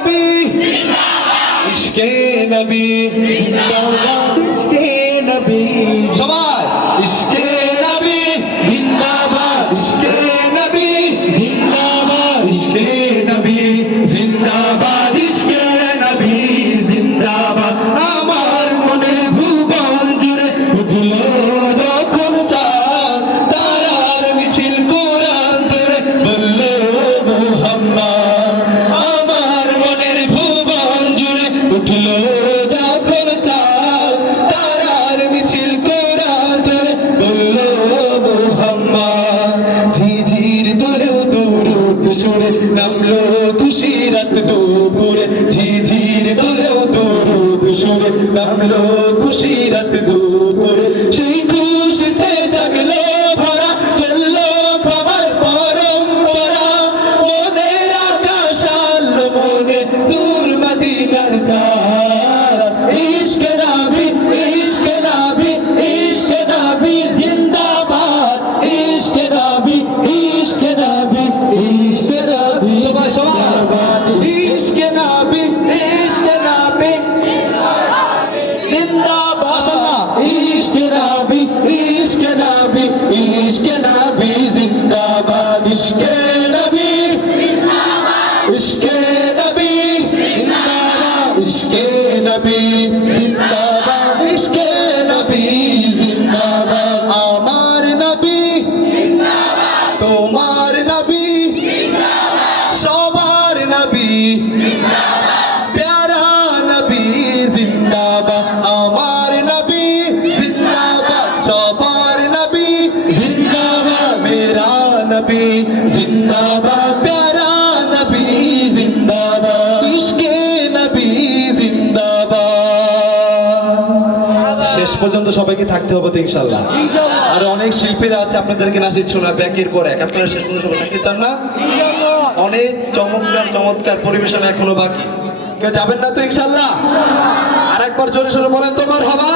নবী ইশকে নবী জিন্দাবাদ ইশকে নবী সবাই ইশকে নবী জিন্দাবাদ ইশকে নবী জিন্দাবাদ ইশকে নবী জিন্দাবাদ ইশকে নবী জিন্দাবাদ আমার মনের ভুবন জুড়ে উঠলো যখন চাঁদ তারার মিছিল কোরআন ধরে বলল মুহাম্মদ আমার মনের ভুবন জুড়ে উঠলো যখন চাঁদ তারার মিছিল কোরআন ধরে বলল মুহাম্মদ ঝিঝির দোলেও দরুদ সুরে নামলো খুশি রাত দুপুরে ঝিঝির দোলেও দরুদ সুরে নামলো খুশি রাত দুপুরে সেই খুশিতে জাগলো ভরা চললো খবর পরম্পরা মনের আকাশ আলো মনে দূর মদিনার চাঁদ ইশকে নবী ইশকে নবী ইশকে নবী জিন্দাবাদ ইশকে নবী ইশকে নবী ইশকে নবী সবাই সবাই ইশকে নবী ইশকে নবী জিন্দাবাদ ইশকে নবী ইশকে নবী ইশকে নবী জিন্দাবাদ ইশকে নবী ইশকে নবী জিন্দাবাদ ইশকে নবী জিন্দাবাদ ইশকে নবী জিন্দাবাদ আমার নবী তোমার নবী সবার নবী প্যারা নবী জিন্দাবাদ আমার নবী জিন্দাবাদ সবার নবী জিন্দাবাদ মেরা নবী জিন্দাবাদ প্যারা নবী জিন্দাবাদ ইশকে নবী জিন্দাবাদ শেষ পর্যন্ত সবাইকে থাকতে হবে তো ইনশাআল্লাহ আর অনেক শিল্পীরা আছে আপনাদেরকে নাচিয়ে শোনাবে একের পর এক আপনারা শেষ পর্যন্ত সবাই থাকতে চান না অনেক চমৎকার চমৎকার পরিবেশন এখনো বাকি কেউ যাবেন না তো ইনশাআল্লাহ আরেকবার জোরে সোরে বলেন তো মারহাবা